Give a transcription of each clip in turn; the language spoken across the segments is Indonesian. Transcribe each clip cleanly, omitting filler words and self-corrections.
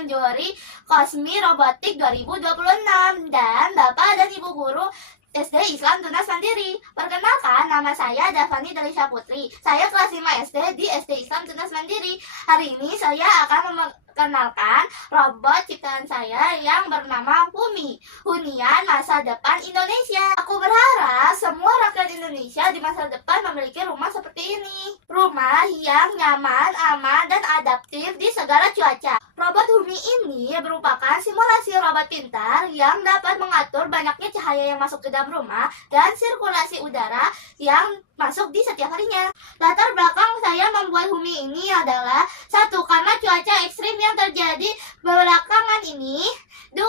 dengan juri Cosmi Robotik 2026 dan Bapak dan Ibu Guru SD Islam Tunas Mandiri. Perkenalkan, nama saya Davani Delisha Putri. Saya kelas 5 SD di SD Islam Tunas Mandiri. Hari ini saya akan memperkenalkan robot ciptaan saya yang bernama Humi, hunian masa depan Indonesia. Aku berharap semua rakyat Indonesia di masa depan memiliki rumah seperti ini. Rumah yang nyaman, aman, dan adaptif di segala cuaca. Robot Humi ini merupakan simulasi robot pintar yang dapat mengatur banyaknya cahaya yang masuk ke dalam rumah dan sirkulasi udara yang masuk di setiap harinya. Latar belakang saya membuat Humi ini adalah: 1. Karena cuaca ekstrim yang terjadi belakangan ini. 2.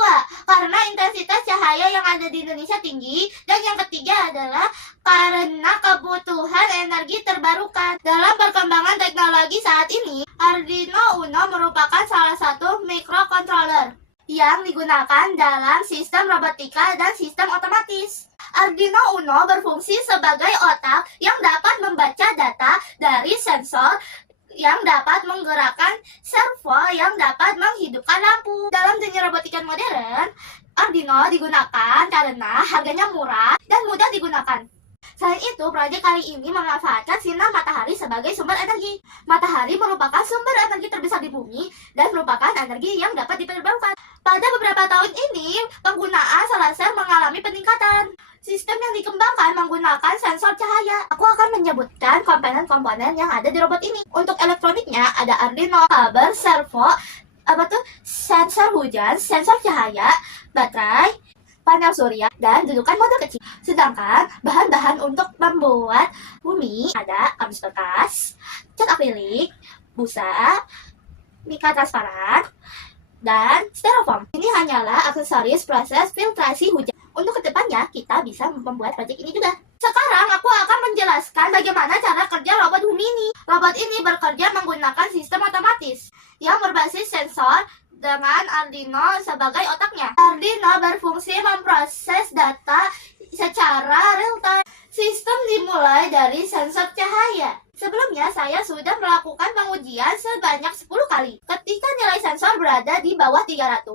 Karena intensitas cahaya yang ada di Indonesia tinggi. Dan yang ketiga adalah karena kebutuhan energi terbarukan. Dalam perkembangan teknologi saat ini, Arduino Uno merupakan salah satu microcontroller yang digunakan dalam sistem robotika dan sistem otomatis. Arduino Uno berfungsi sebagai otak yang dapat membaca data dari sensor yang dapat menggerakkan servo yang dapat menghidupkan lampu. Dalam dunia robotika modern, Arduino digunakan karena harganya murah dan mudah digunakan. Selain itu, proyek kali ini memanfaatkan sinar matahari sebagai sumber energi. Matahari merupakan sumber energi terbesar di bumi dan merupakan energi yang dapat diperbarukan. Pada beberapa tahun ini, penggunaan solar cell mengalami peningkatan. Sistem yang dikembangkan menggunakan sensor cahaya. Aku akan menyebutkan komponen-komponen yang ada di robot ini. Untuk elektroniknya ada Arduino, kabel, servo, sensor hujan, sensor cahaya, baterai, panel surya, dan dudukan model kecil. Sedangkan bahan-bahan untuk membuat Humi ada kamis bekas, cat akrilik, busa, mika transparan, dan styrofoam. Ini hanyalah aksesoris proses filtrasi hujan. Untuk kedepannya, kita bisa membuat proyek ini juga. Sekarang aku akan menjelaskan bagaimana cara kerja robot Humi ini. Robot ini bekerja menggunakan sistem otomatis yang berbasis sensor dengan Arduino sebagai otaknya. Arduino berfungsi memproses data secara real-time. Sistem dimulai dari sensor cahaya. Sebelumnya, saya sudah melakukan pengujian sebanyak 10 kali. Ketika nilai sensor berada di bawah 300,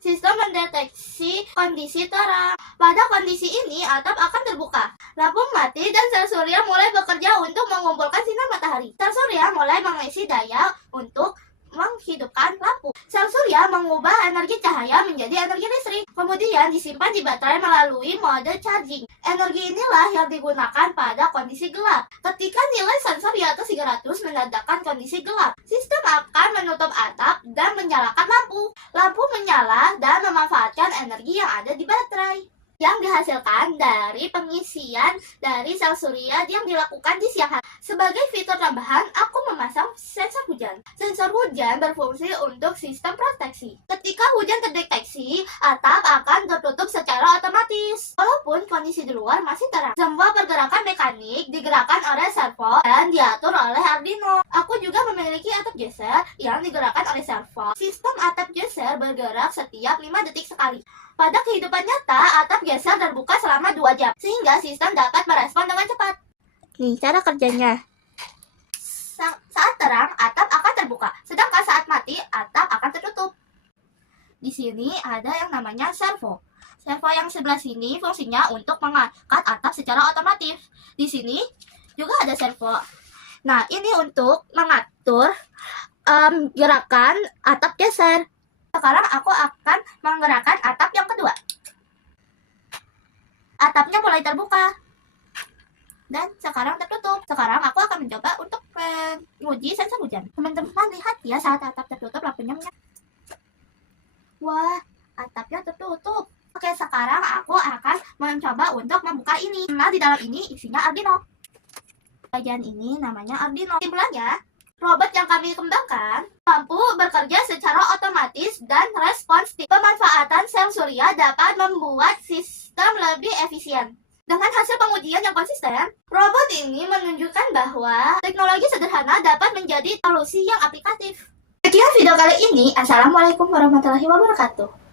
sistem mendeteksi kondisi terang. Pada kondisi ini, atap akan terbuka, lampu mati, dan sel surya mulai bekerja untuk mengumpulkan sinar matahari. Sel surya mulai mengisi daya untuk menghidupkan lampu. Sel surya mengubah energi cahaya menjadi energi listrik, kemudian disimpan di baterai melalui mode charging. Energi inilah yang digunakan pada kondisi gelap. Ketika nilai sensor di atas 300 menandakan kondisi gelap, sistem akan menutup atap dan menyalakan lampu. Lampu menyala dan memanfaatkan energi yang ada di baterai yang dihasilkan dari pengisian dari sel surya yang dilakukan di siang hari. Sebagai fitur tambahan, aku memasang sensor hujan. Sensor hujan berfungsi untuk sistem proteksi. Ketika hujan terdeteksi, atap akan tertutup secara otomatis, walaupun kondisi di luar masih terang. Semua pergerakan mekanik digerakkan oleh servo dan diatur oleh Arduino. Aku juga memiliki atap geser yang digerakkan oleh servo. Sistem atap geser bergerak setiap 5 detik sekali. Pada kehidupan nyata, atap geser terbuka selama 2 jam, sehingga sistem dapat merespon dengan cepat. Nih, cara kerjanya. Saat terang, atap akan terbuka, sedangkan saat mati, atap akan tertutup. Di sini ada yang namanya servo. Servo yang sebelah sini fungsinya untuk mengangkat atap secara otomatis. Di sini juga ada servo. Nah, ini untuk mengatur gerakan atap geser. Sekarang aku akan menggerakkan atap yang kedua. Atapnya mulai terbuka dan sekarang tertutup. Sekarang aku akan mencoba untuk menguji sensor hujan. Teman-teman lihat ya, saat atap tertutup lampunya menyala. Wah, atapnya tertutup. Oke, sekarang aku akan mencoba untuk membuka ini. Nah, di dalam ini isinya Arduino. Bagian ini namanya Arduino. Simpulannya, robot yang kami kembangkan mampu bekerja secara otomatis dan responsif. Pemanfaatan sel surya dapat membuat sistem lebih efisien. Dengan hasil pengujian yang konsisten, robot ini menunjukkan bahwa teknologi sederhana dapat menjadi solusi yang aplikatif. Sekian video kali ini. Assalamualaikum warahmatullahi wabarakatuh.